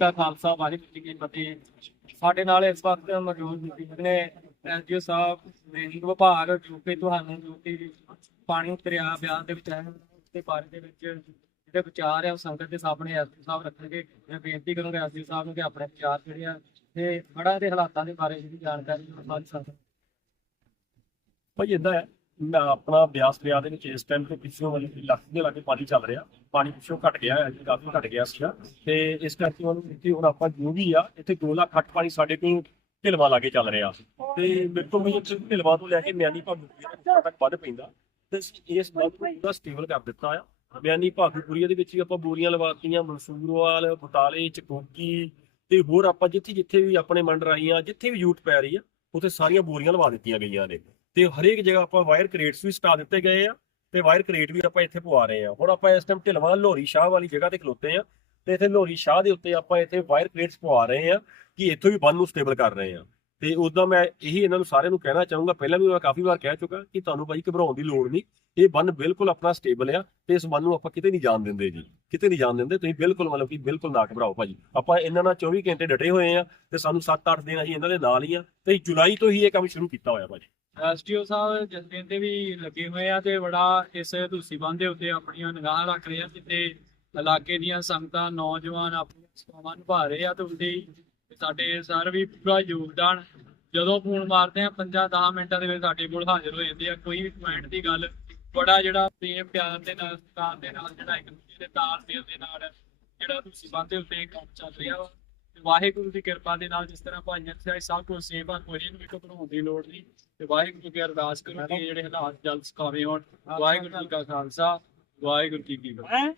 ਦਾ ਖਾਲਸਾ, ਵਾਹਿਗੁਰੂ ਜੀ ਕੀ ਫਤਿਹ। ਸਾਡੇ ਨਾਲ ਇਸ ਵਕਤ ਮੌਜੂਦ ਨੇ ਐਸਡੀਓ ਸਾਹਿਬ ਮੇਨਿੰਗ ਵਿਭਾਗ ਜੋ ਕਿ ਤੁਹਾਨੂੰ ਜੋ ਕਿ ਪਾਣੀ ਦਰਿਆ ਬਿਆਨ ਦੇ ਵਿੱਚ ਹੈ ਤੇ ਬਾਰੇ ਦੇ ਵਿੱਚ ਜਿਹੜੇ ਵਿਚਾਰ ਆ, ਉਹ ਸੰਗਤ ਦੇ ਸਾਹਮਣੇ ਐਸਡੀਓ ਸਾਹਿਬ ਰੱਖਣਗੇ। ਮੈਂ ਬੇਨਤੀ ਕਰੂੰਗਾ ਐਸਡੀਓ ਸਾਹਿਬ ਨੂੰ ਕਿ ਆਪਣੇ ਵਿਚਾਰ ਜਿਹੜੇ ਆ, ਤੇ ਬੜਾ ਦੇ ਹਾਲਾਤਾਂ ਦੇ ਬਾਰੇ ਜਿਹੜੀ ਜਾਣਕਾਰੀ ਉਹ ਸਾਂਝੀ ਸੰਗਤ ਭਾਈ ਇਦਾਂ ਹੈ ਆਪਣਾ ਬਿਆਸ ਦਰਿਆ ਦੇ ਵਿੱਚ ਇਸ ਟਾਈਮ ਤੇ ਪਿੱਛੋਂ ਵਾਲੀ ਲੱਖ ਦੇ ਲਾਗੇ ਪਾਣੀ ਚੱਲ ਰਿਹਾ, ਪਾਣੀ ਪਿੱਛੋਂ ਘਟ ਗਿਆ ਹੈ ਜੀ ਕਾਫੀ ਘਟ ਗਿਆ ਸੀਗਾ ਤੇ ਇਸ ਕਰਕੇ ਉਹਨੂੰ ਇੱਥੇ ਹੁਣ ਆਪਾਂ ਜੋ ਵੀ ਆ, ਇੱਥੇ 2 ਲੱਖ ਖੱਟ ਪਾਣੀ ਸਾਡੇ ਕੋਲ ਢਿਲਵਾ ਲਾਗੇ ਚੱਲ ਰਿਹਾ। ਤੇ ਮੇਰੇ ਤੋਂ ਵੀ ਢਿਲਵਾ ਤੋਂ ਲੈ ਕੇ ਮਿਆਨੀ ਭਾਗੂਪੁਰੀਆ ਤੱਕ ਵੱਧ ਪੈਂਦਾ। ਤੇ ਇਸ ਬਲਕ ਨੂੰ ਪੂਰਾ ਸਟੇਬਲ ਕਰ ਦਿੱਤਾ ਆ। ਮਿਆਨੀ ਭਾਗੂਪੁਰੀਆ ਦੇ ਵਿੱਚ ਵੀ ਆਪਾਂ ਬੋਰੀਆਂ ਲਵਾਤੀਆਂ ਮਨਸੂਰਵਾਲ ਬਟਾਲੇ ਚਕੋਕੀ ਤੇ ਹੋਰ ਆਪਾਂ ਜਿੱਥੇ ਜਿੱਥੇ ਵੀ ਆਪਣੇ ਮੰਡ ਰਾਈਆਂ ਜਿੱਥੇ ਵੀ ਯੂਟ ਪੈ ਰਹੀ ਆ, ਉੱਥੇ ਸਾਰੀਆਂ ਬੋਰੀਆਂ ਲਵਾ ਦਿੱਤੀਆਂ ਗਈਆਂ ਨੇ। ਤੇ ਹਰੇਕ ਜਗ੍ਹਾ ਆਪਾਂ ਵਾਇਰ ਕ੍ਰੇਟਸ ਵੀ ਸਟਾ ਦਿੱਤੇ ਗਏ ਆ ਤੇ ਵਾਇਰ ਕ੍ਰੇਟ ਵੀ ਆਪਾਂ ਇੱਥੇ ਪਵਾ ਰਹੇ ਆ। ਹੁਣ ਆਪਾਂ ਇਸ ਟਾਈਮ ਢਿਲਵਾ ਲੋਹਰੀ ਸ਼ਾਹ ਵਾਲੀ ਜਗ੍ਹਾ ਤੇ ਖਲੋਤੇ ਆ ਤੇ ਇੱਥੇ ਲੋਹਰੀ ਸ਼ਾਹ ਦੇ ਉੱਤੇ ਆਪਾਂ ਇੱਥੇ ਵਾਇਰ ਕ੍ਰੇਟਸ ਪਵਾ ਰਹੇ ਆ ਕਿ ਇੱਥੋਂ ਵੀ ਬੰਨ ਨੂੰ ਸਟੇਬਲ ਕਰ ਰਹੇ ਆ। ਤੇ ਉਦਾਂ ਮੈਂ ਇਹੀ ਇਹਨਾਂ ਨੂੰ ਸਾਰਿਆਂ ਨੂੰ ਕਹਿਣਾ ਚਾਹੂੰਗਾ, ਪਹਿਲਾਂ ਵੀ ਮੈਂ ਕਾਫੀ ਵਾਰ ਕਹਿ ਚੁੱਕਾ ਕਿ ਤੁਹਾਨੂੰ ਭਾਈ ਘਬਰਾਉਣ ਦੀ ਲੋੜ ਨਹੀਂ, ਇਹ ਬੰਨ ਬਿਲਕੁਲ ਆਪਣਾ ਸਟੇਬਲ ਆ ਤੇ ਇਸ ਬੰਨ ਨੂੰ ਆਪਾਂ ਕਿਤੇ ਨਹੀਂ ਜਾਣ ਦਿੰਦੇ ਜੀ, ਕਿਤੇ ਨਹੀਂ ਜਾਣ ਦਿੰਦੇ, ਤੁਸੀਂ ਬਿਲਕੁਲ ਮਤਲਬ ਕਿ ਬਿਲਕੁਲ ਨਾ ਘਬਰਾਓ ਭਾਜੀ। ਆਪਾਂ ਇਹਨਾਂ ਨਾਲ 24 ਘੰਟੇ ਡਟੇ ਹੋਏ ਆ ਤੇ ਸਾਨੂੰ 7-8 ਦਿਨ ਅਸੀਂ ਇਹਨਾਂ ਦੇ ਨਾਲ ਹੀ ਆ ਤੇ ਜੁਲਾਈ ਤੋਂ ਹੀ ਇਹ ਕੰਮ ਸ਼ੁਰੂ ਕੀਤਾ ਹੋਇਆ ਭਾਜੀ। ਐਸਟੀਓ ਸਾਹਿਬ ਜਸਟਿਨ ਤੇ ਵੀ ਲੱਗੇ ਹੋਏ ਆ ਤੇ ਬੜਾ ਇਸ ਤੁਸੀਂ ਬੰਦੇ ਉੱਤੇ ਆਪਣੀਆਂ ਨਿਗਾਹਾਂ ਰੱਖ ਰਹੇ ਆ ਜਿੱਤੇ ਇਲਾਕੇ ਦੀਆਂ ਸੰਗਤਾਂ, ਨੌਜਵਾਨ ਆਪਣੀਆਂ ਸੇਵਾਵਾਂ ਨਿਭਾ ਰਹੇ ਆ ਤੇ ਉਹਦੇ ਸਾਡੇ ਸਰ ਵੀ ਪੂਰਾ ਯੋਗਦਾਨ ਜਦੋਂ ਫੋਨ ਮਾਰਦੇ ਆ 5-10 ਮਿੰਟਾਂ ਦੇ ਵਿੱਚ ਸਾਡੇ ਕੋਲ ਹਾਜ਼ਰ ਹੋ ਜਾਂਦੇ ਆ। ਕੋਈ ਵੀ ਪੁਆਇੰਟ ਦੀ ਗੱਲ, ਬੜਾ ਜਿਹੜਾ ਪ੍ਰੇਮ ਪਿਆਰ ਦੇ ਨਾਲ, ਸਤਿਕਾਰ ਦੇ ਨਾਲ, ਜਿਹੜਾ ਇੱਕ ਦੂਜੇ ਦੇ ਤਾਲਮੇਲ ਦੇ ਨਾਲ ਜਿਹੜਾ ਤੁਸੀਂ ਬੰਦੇ ਉੱਤੇ ਕੰਮ ਚੱਲ ਰਿਹਾ ਵਾ। ਵਾਹਿਗੁਰੂ ਦੀ ਕਿਰਪਾ ਦੇ ਨਾਲ ਜਿਸ ਤਰ੍ਹਾਂ ਭਾਈਆਂ ਸਾਹਿਬ ਸਭ ਕੁਝ ਸੇਵਾ ਕੋਈ ਨੂੰ ਵੀ ਘਬਰਾਉਣ ਦੀ ਲੋੜ ਨਹੀਂ। ਤੇ ਵਾਹਿਗੁਰੂ ਅੱਗੇ ਅਰਦਾਸ ਕਰੋ ਕਿ ਜਿਹੜੇ ਹਾਲਾਤ ਜਲਦ ਸੁਕਾਵੇ ਹੋਣ। ਵਾਹਿਗੁਰੂ ਜੀ ਕਾ ਖਾਲਸਾ, ਵਾਹਿਗੁਰੂ ਜੀ ਕੀ ਫਤਿਹ।